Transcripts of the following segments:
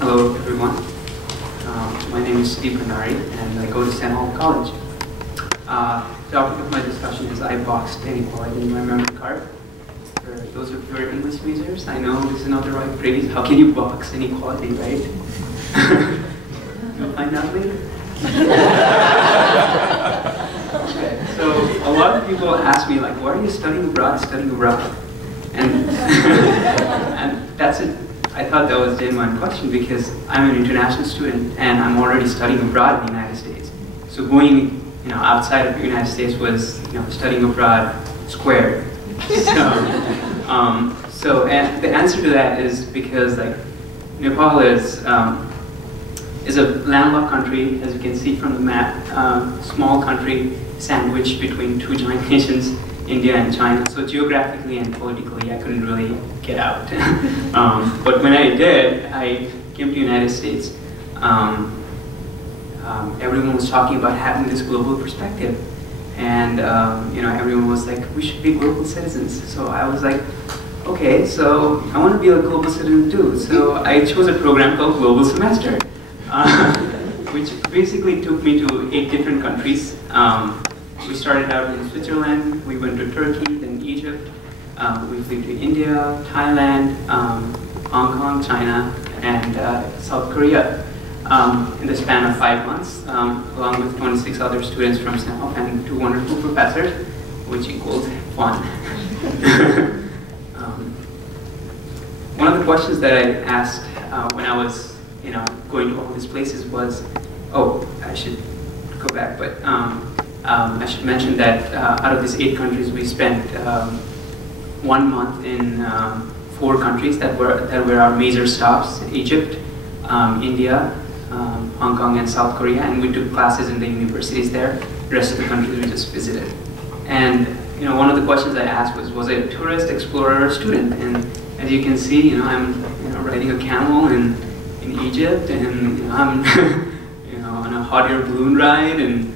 Hello, everyone. My name is Sudip Bhandari, and I go to St. Paul College. The topic of my discussion is I boxed inequality in my memory card. For those of you who are English majors, I know this is not the right phrase. How can you box inequality, right? You'll find out later. Okay, so a lot of people ask me, like, why are you studying abroad, And, and that's it. I thought that was a genuine question because I'm an international student and I'm already studying abroad in the United States. So going, outside of the United States was, studying abroad squared. So, and the answer to that is because, like, Nepal is a landlocked country, as you can see from the map, small country sandwiched between two giant nations, India and China. So geographically and politically, I couldn't really get out. But when I did, I came to the United States. Everyone was talking about having this global perspective. And everyone was like, we should be global citizens. So I was like, okay, so I want to be a global citizen too. So I chose a program called Global Semester, which basically took me to 8 different countries. We started out in Switzerland, we went to Turkey, then Egypt, we flew to India, Thailand, Hong Kong, China, and South Korea in the span of 5 months, along with 26 other students from SNL and 2 wonderful professors, which equals fun. One of the questions that I asked when I was going to all these places was, oh, I should go back, but I should mention that out of these 8 countries, we spent 1 month in 4 countries that were our major stops: Egypt, India, Hong Kong, and South Korea. And we took classes in the universities there. The rest of the countries we just visited. And one of the questions I asked was I a tourist, explorer, or student? And as you can see, I'm riding a camel in Egypt, and I'm on a hot air balloon ride and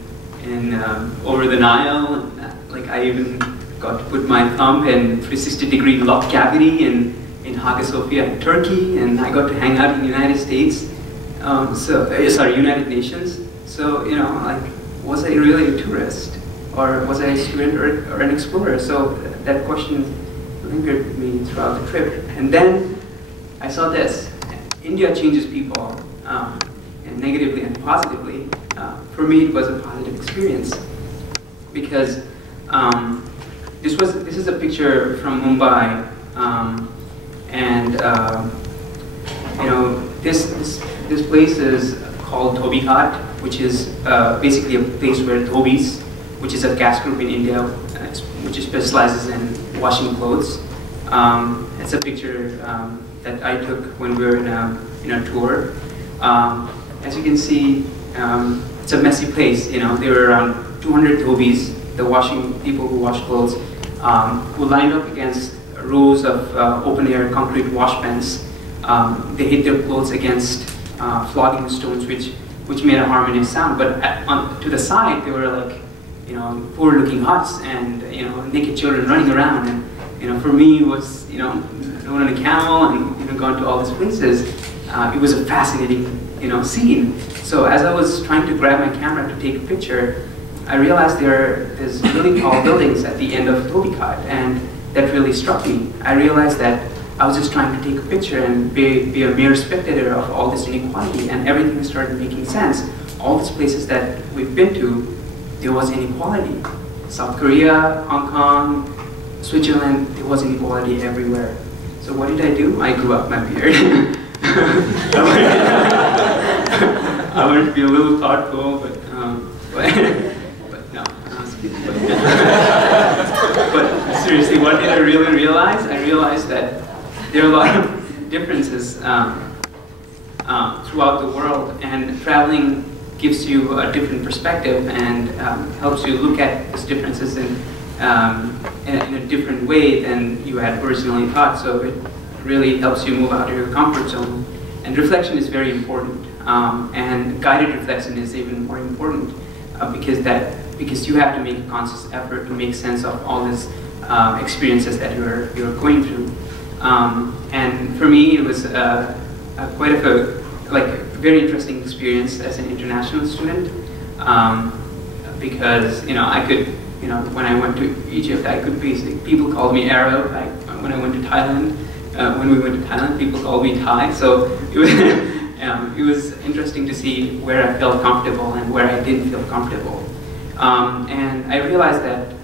over the Nile. Like, I even got to put my thumb in 360-degree lock cavity in Hagia Sophia in Turkey, and I got to hang out in the United States. United Nations. So, like, was I really a tourist? Or was I a student or an explorer? So that question lingered with me throughout the trip. And then I saw this. India changes people, and negatively and positively. For me, it was a positive experience because this is a picture from Mumbai, and this place is called Dhobi Ghat, which is basically a place where dhobis, which is a caste group in India, which specializes in washing clothes. It's a picture that I took when we were in a tour. As you can see, it's a messy place. There were around 200 dhobis, the people who wash clothes, who lined up against rows of open-air concrete wash pens. They hit their clothes against flogging stones, which made a harmonious sound. But to the side, they were like, poor-looking huts and naked children running around. And for me, it was going on a camel and gone to all these places. It was a fascinating scene. So as I was trying to grab my camera to take a picture, I realized there's really tall buildings at the end of Dhobi Ghat, and that really struck me. I realized that I was just trying to take a picture and be a mere spectator of all this inequality, and everything started making sense. All these places that we've been to, there was inequality. South Korea, Hong Kong, Switzerland, there was inequality everywhere. So what did I do? I grew up my beard. I wanted to be a little thoughtful, but no, but seriously, what did I really realize? I realized that there are a lot of differences throughout the world, and traveling gives you a different perspective and helps you look at these differences in a different way than you had originally thought. So it really helps you move out of your comfort zone. And reflection is very important, and guided reflection is even more important because you have to make a conscious effort to make sense of all these experiences that you're going through. And for me, it was quite of a like a very interesting experience as an international student, because I could, when I went to Egypt, I could basically, people called me Arab. When I went to Thailand, when we went to Thailand, people called me Thai. So it was, it was interesting to see where I felt comfortable and where I didn't feel comfortable. And I realized that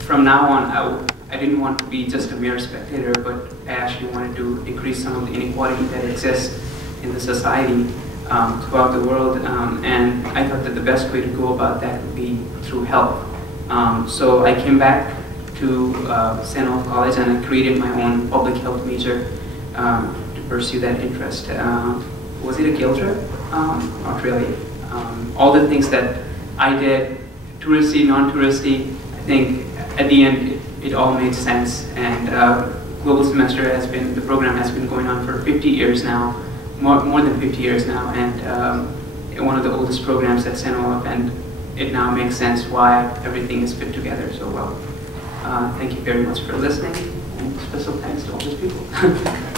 from now on, I didn't want to be just a mere spectator, but I actually wanted to decrease some of the inequality that exists in the society throughout the world. And I thought that the best way to go about that would be through help. So I came back to St. Olaf College and I created my own public health major to pursue that interest. Was it a guilt trip? Not really. All the things that I did, touristy, non-touristy, I think at the end it all made sense. And Global Semester the program has been going on for 50 years now, more than 50 years now, and one of the oldest programs at St. Olaf, and it now makes sense why everything is fit together so well. Thank you very much for listening, and special thanks to all those people.